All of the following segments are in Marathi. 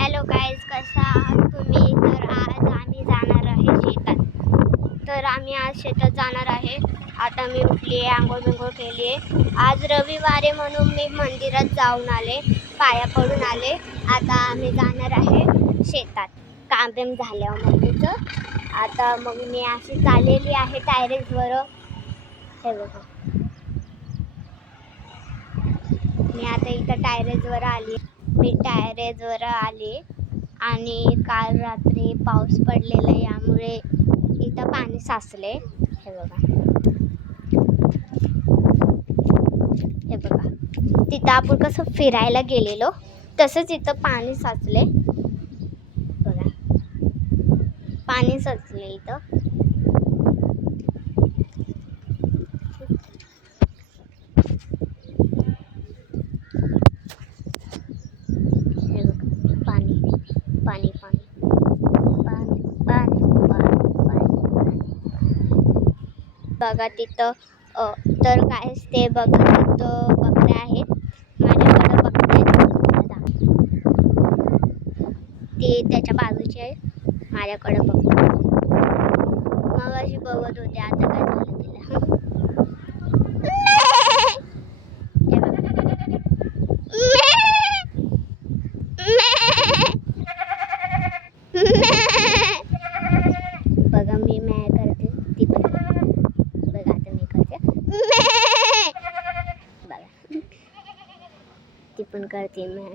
हॅलो गाईज, कसा आहात तुम्ही? तर आज आम्ही जाणार आहे शेतात. तर आम्ही आज शेतात जाणार आहे. आता मी उठली आहे, आंघोळ बिंघोळ केली आहे. आज रविवार आहे म्हणून मी मंदिरात जाऊन आले, पाया पडून आले. आता आम्ही जाणार आहे शेतात. काम बिम झाल्यावर मम्मीचं. आता मग मी अशी चाललेली आहे टायरेसवर. हे बघा, मी आता इथं टायरेसवर आली. मी टायरेसवर आले आणि काल रात्री पाऊस पडलेला, यामुळे इथं पाणी साचले. हे बघा, हे बघा, तिथं आपण कसं फिरायला गेलेलो तसंच इथं पाणी साचले. बघा, पाणी साचले इथं. हे बघा, पाणी पाणी पाणी पाणी पाणी पाणी पाणी. बघा तिथं तर काय ते बघा, तिथं बकऱ्या आहेत. माझ्याकडं बकऱ्या आहेत. ते त्याच्या बाजूचे आहे. माझ्याकडं बघ, मग अशी बघत होते. आता काय झालं तिला. बघा, मी मॅ करते, ती पण बघा. आता मी करते, बघा, ती पण करते मॅ.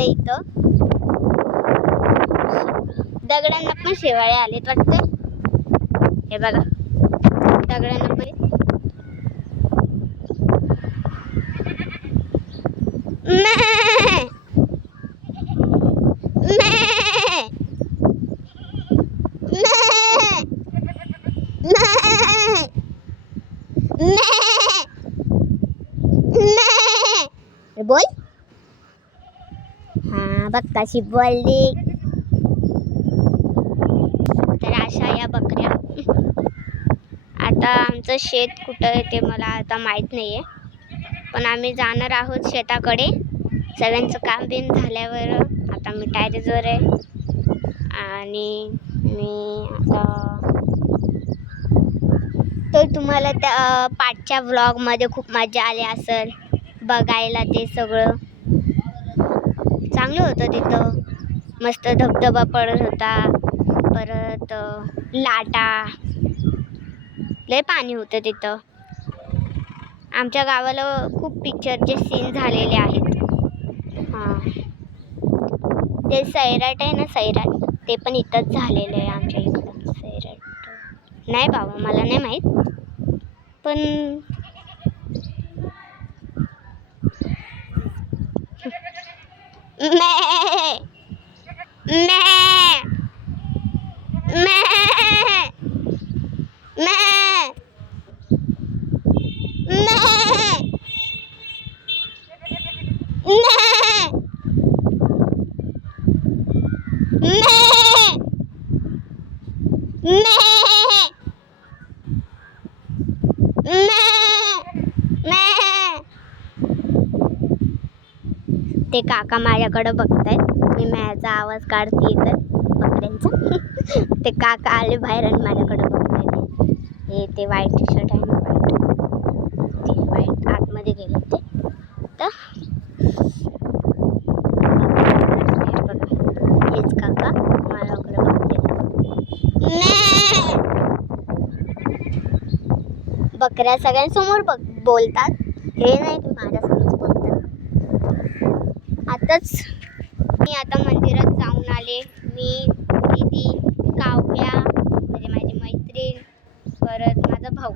इथं दगडांना पण शेवाळे आलेत वाटतं. हे बघा, दगडांना पण. बोल. हा, बघ कशी बोलली. तर अशा या बकऱ्या. आता आमचं शेत कुठं आहे ते मला आता माहीत नाही आहे, पण आम्ही जाणार आहोत शेताकडे. सगळ्यांचं काम बिम झाल्यावर आता मी टायरेसवर आहे. आणि मी आता तर तुम्हाला त्या पाठच्या व्लॉगमध्ये खूप मजा आली असेल बघायला. ते सगळं चांगलं होतं. तिथं मस्त धबधबा पडत होता, परत लाटा, लय पाणी होतं तिथं. आमच्या गावाला खूप पिक्चरचे सीन झालेले आहेत. हां, ते सैराट आहे ना, सैराट, ते पण इथंच झालेलं आहे आमच्या इकडं. सैराट नाही बाबा, मला नाही माहीत, पण ते काका माझ्याकडे बघतायत. मी मॅचा आवाज काढते तर बकऱ्यांचा. ते काका आले बाहेर आणि माझ्याकडे बघतायत. हे ते व्हाईट टी शर्ट आहे ना, व्हाईट, ते व्हाईट आतमध्ये गेले ते. तर हेच काका माझ्याकडे बघते. बकऱ्या सगळ्यांसमोर बोलतात, हे नाही की माझ्यासमोर बोलतात. आताच मी आता मंदिरात जाऊन आले. मी, दीदी, काव्या म्हणजे माझी मैत्रीण, परत माझा भाऊ,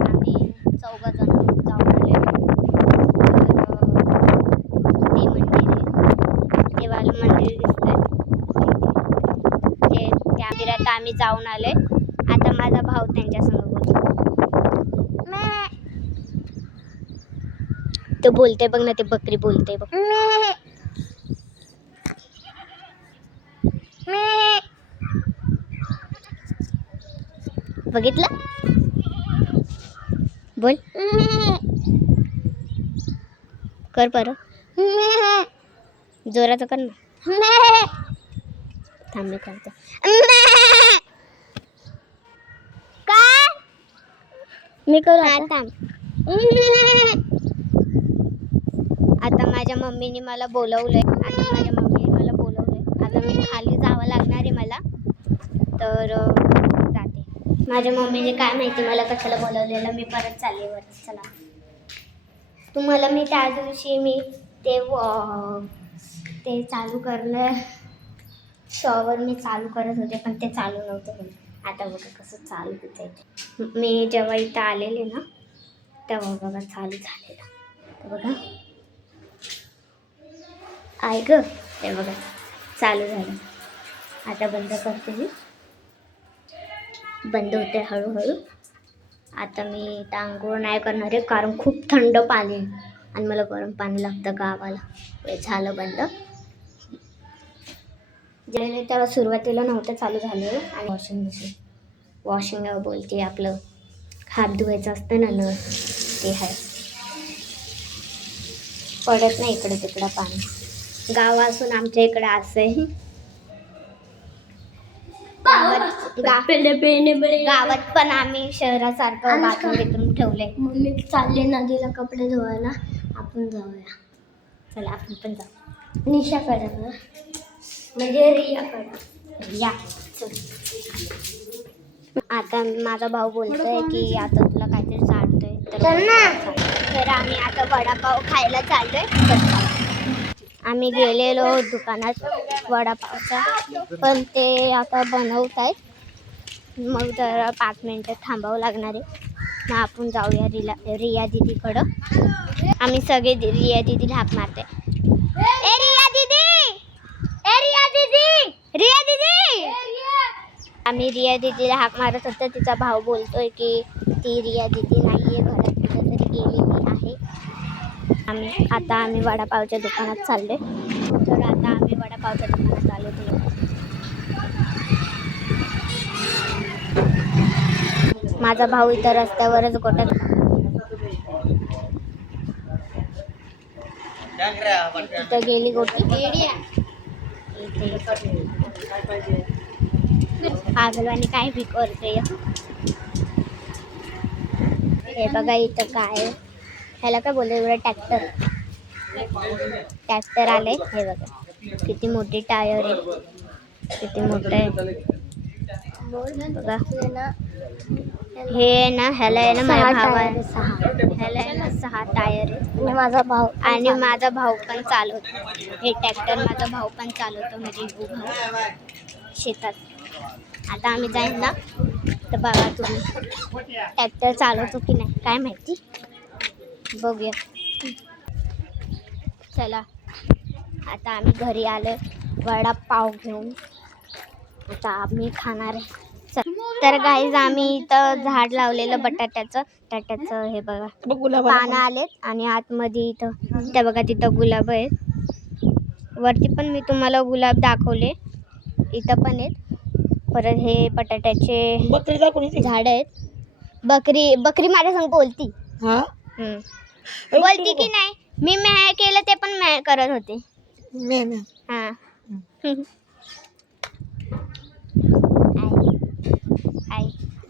आम्ही 4 जण जाऊन आले. त्यांच्यासंग बोलते. तो बोलते बघ ना, ते बकरी बोलते बघ. बघितलं? बोल. कर बरं, जोराचं कर ना. थांब मी करते. काय मी करू? थांब. आता माझ्या मम्मीने मला बोलवलंय. आता मी खाली जावं लागणार आहे मला, तर जाते. माझ्या मम्मीने काय माहिती मला कशाला बोलवलेलं. मी परत चालले वर. चला, तुम्हाला मी त्या दिवशी मी ते चालू करणं, शॉवर मी चालू करत होते पण ते चालू नव्हतं. आता बघा कसं चालू होतं. मी जेव्हा इथं आलेले ना तेव्हा बघा चालू झालेलं. तर बघा आहे ग, ते बघा चालू झालं. आता बंद करते मी. बंद होते हळूहळू. आता मी इथं आंघोळ नाही करणार आहे कारण खूप थंड पाणी आहे आणि मला गरम पाणी लागतं गावाला. हे झालं बंद. जे तेव्हा सुरुवातीला नव्हतं चालू झालं. आणि वॉशिंग बोलते, आपलं हात धुवायचं असतं ना नळ, ते आहे. पडत नाही इकडं तिकडं पाणी. गाव असून आमच्या इकडं असं आहे. गावात पण आम्ही शहरासारखं बाथरूम ठेवलंय. मम्मी चालले नदीला कपडे धुवायला, आपण जाऊया. चला आपण पण जाऊ. निशाकडे म्हणजे रिया. आता माझा भाऊ बोलतोय की आता तुला काहीतरी चालतंय तर आम्ही आता वडापाव खायला चाललोय. आम्ही गेलेलो दुकानात वडापावचा, पण ते आता बनवत आहेत. मग जरा 5 मिनटं थांबावं लागणार आहे. मग आपण जाऊया रिया दीदीकडं. आम्ही सगळे रिया दीदीला हाक मारते. ए रिया दीदी, ए रिया दीदी, रिया दीदी. आम्ही रिया दीदीला हाक मारत होतो. तिचा भाऊ बोलतोय की ती रिया दीदी नाहीये घरात, कुठं तरी गेलेली आहे. आम्ही वडापावच्या दुकानात चाललोय. तर आता आम्ही वडापावच्या दुकानात आलो. माझा भाऊ इथं रस्त्यावरच गोट्यात. इथं गेली गोटी. पागलवानी काय बी करते. हे बघा इथं काय, ह्याला काय बोलतो एवढं ट्रॅक्टर आले. हे बघा किती मोठी टायर आहे, किती मोठं आहे बघा. हे ना ह्याला आहे ना माझ्या भावाला 6 टायर आहे. माझा भाऊ पण चालवतो हे ट्रॅक्टर. माझा भाऊ पण चालवतो म्हणजे भाऊ शेतात. आता आम्ही जाईन ना तर बघा तुम्ही ट्रॅक्टर चालवतो की नाही काय माहिती, बघूया. चला आता आम्ही घरी आलो वडापाव घेऊन. आता आम्ही खाणार आहे. तर गाईज आम्ही इथं झाड लावलेलं बटाट्याचं हे बघा पानं आलेत आणि आतमध्ये इथं त्या बघा तिथं गुलाब आहेत. वरती पण मी तुम्हाला गुलाब दाखवले, इथं पण आहेत. परत हे बटाट्याचे झाड आहेत. बकरी माझ्या संग बोलती. बोलती की नाही? मी म्या केलं ते पण म्या करत होते. हा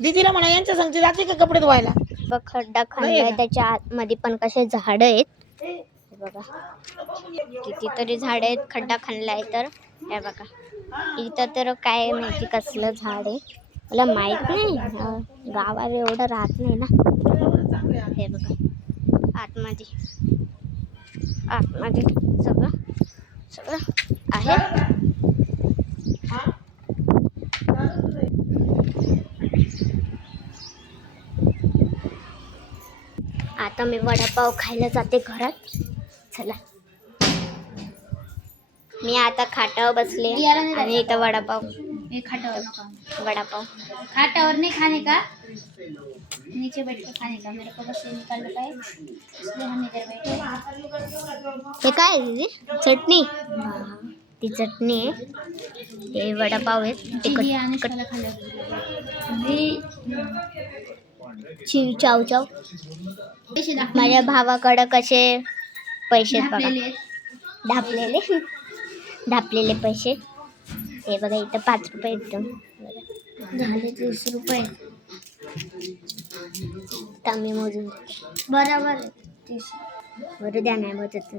दीदीला म्हणा यांच्या संगती जाते का कपडे धुवायला. खड्डा खणलाय त्याच्या आतमध्ये पण कसे झाड आहेत बघा. कितीतरी झाड आहेत. खड्डा खणलाय तर हे बघा. इथं तर काय माहिती कसलं झाड आहे मला माहित नाही. गावात एवढं राहत नाही ना. हे बघा आतमध्ये सगळं आहे. आता मी वडापाव खायला जाते घरात. चला मी आता खाटावर बसले आणि इथं वडापाव ये खाटावर नका, वडापाव खाटावर नहीं खाने का, नीचे बैठ के खाने का। मेरे को बस ये निकालना का है, इसलिए हम इधर बैठे हैं। हे काय आहे दीदी? चटणी ती चटणी आहे, हे वडापाव आहेत दीदी आने वाला खाना चाव चाव. पैसे दाखव. माझ्या भावाकडं कसे पैसे आहेत बघा, आपल्याला आहेत. ढापलेले ढापलेले पैसे. हे बघा इथं 5 रुपये एकदम झाले 30 रुपये आम्ही मोजून बरोबर 30. बरं द्या, नाही बचत